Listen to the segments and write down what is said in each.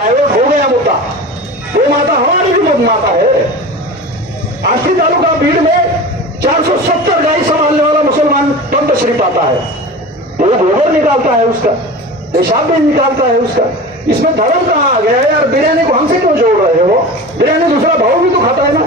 Divert हो गया मुद्दा। वो माता हमारी भी माता है। आष्टी तालुका भीड़ में 470 गाय संभालने वाला मुसलमान तब श्री पाता है। वो गोबर निकालता है उसका, पेशाब भी निकालता है उसका। इसमें धर्म कहाँ आ गया यार? बिरयानी को हमसे क्यों जोड़ रहे हो? बिरयानी दूसरा भाव भी तो खाता है ना।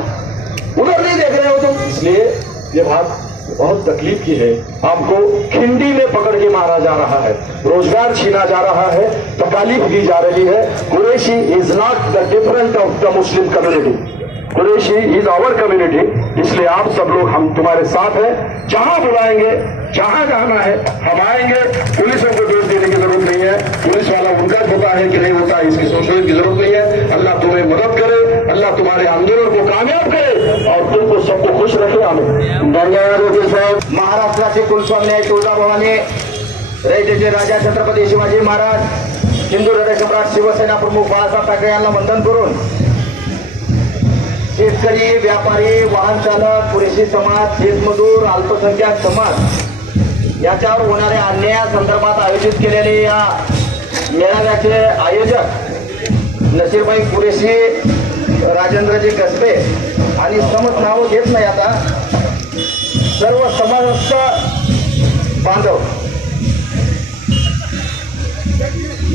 उधर नहीं देख रहे हो तुम। तो। इसलिए ये बात बहुत तकलीफ़ की है। आपको खिंडी में पकड़ के मारा जा रहा है। रोज़गार छीना जा रहा है। तकालीफ दी जा रही है। Qureshi is not the different of the Muslim community Qureshi is our community इसलिए आप सब लोग हम तुम्हारे साथ हैं। जहाँ बुलाएँगे, जहाँ जाना है, हम आएँगे। पुलिसों को दोष देने की ज़रूरत नहीं है। पुलिस वाला उनका होता है कि नहीं होता है, इसकी सोचने की ज़रूरत नहीं है। अल्लाह तुम्हें मदद करे। अल्लाह तुम्हारे आंदोलन कामयाब करे और तुमको सबको खुश रखे आमीन धन्यवाद वकील साहेब. महाराष्ट्राचे कुलस्वामी आहे तुळजाभवानी रयतेचे राजा छत्रपती शिवाजी महाराज हिंदू हृदय सम्राट शिवसेना प्रमुख बाळासाहेब ठाकरे यांना वंदन करून शेतकरी व्यापारी वाहन चालक पुरेशी समाज शेतमजूर अल्पसंख्याक समाज याच्यावर होणाऱ्या अन्यायासंदर्भात आयोजित केलेले या मेळाव्याचे आयोजक नसीरबाई कुरेशी राजेंद्रजी कसबे आणि समज नावं घेत नाही आता. सर्व समस्त बांधव.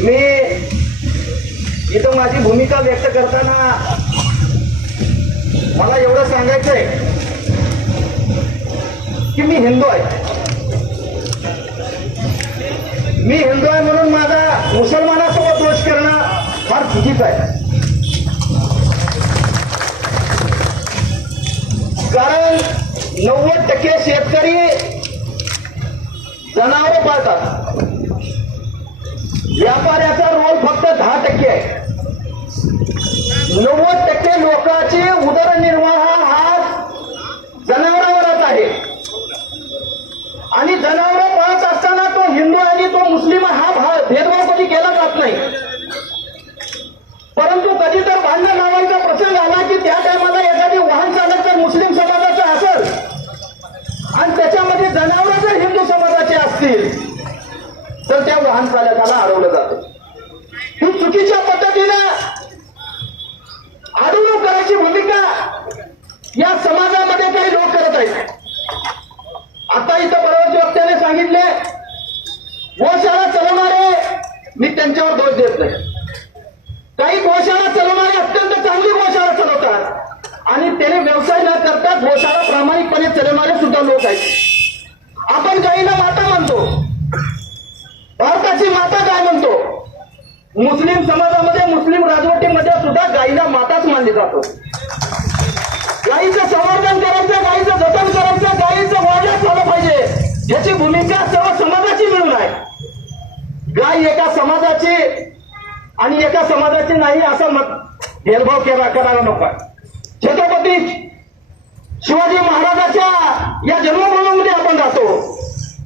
मी इथं माझी भूमिका व्यक्त करताना मला एवढं सांगायचंय की मी हिंदू आहे. मी हिंदू आहे म्हणून माझा मुसलमानासोबत दोष करणं फार चुकीचं आहे. नव्वद टक्के शेतकरी जनावर पाळतात. व्यापाऱ्याचा रोल फक्त दहा टक्के आहे. नव्वद टक्के लोकांचे उदरनिर्वाह हा जनावरांवरच आहे. आणि जनावर पाळत असताना तो हिंदू आणि तो मुस्लिम हा भा- भेदभाव कधी केला जात नाही परंतु कधी तर भांडण लावायचा प्रसंग आला की त्या टायमाला एखादी वाहन चालक जर मुस्लिम समाजाचा असेल आणि त्याच्यामध्ये जनावर जर हिंदू समाजाचे असतील तर त्या वाहन चालकाला अडवलं जातं. ही चुकीच्या पद्धतीनं अडवणूक करायची भूमिका या समाजामध्ये काही लोक करत आहेत. आता इथं बरोबर वक्त्याने सांगितले गोशाळा चालवणारे मी त्यांच्यावर दोष देत नाही. काही गोशाळा चालवणारे अत्यंत चांगली गोशाळा चालवतात आणि त्याने व्यवसाय न करता गोशाळा प्रामाणिकपणे चालवणारे सुद्धा लोक आहेत. आपण गाईला माता म्हणतो भारताची माता काय म्हणतो मुस्लिम समाजामध्ये मुस्लिम राजवटीमध्ये सुद्धा गाईला माताच मानली जातो. गाईचं संवर्धन करायचं गाईचं जतन करायचं गाईचं वाढत झालं पाहिजे. याची भूमिका सर्व समाजाची मिळून आहे. गाय एका समाजाची आणि एका समाजाची नाही असा मत भेदभाव केला करायला नको छत्रपती शिवाजी महाराजाच्या या जन्मभूमीमध्ये आपण जातो.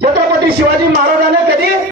छत्रपती शिवाजी महाराजाने कधी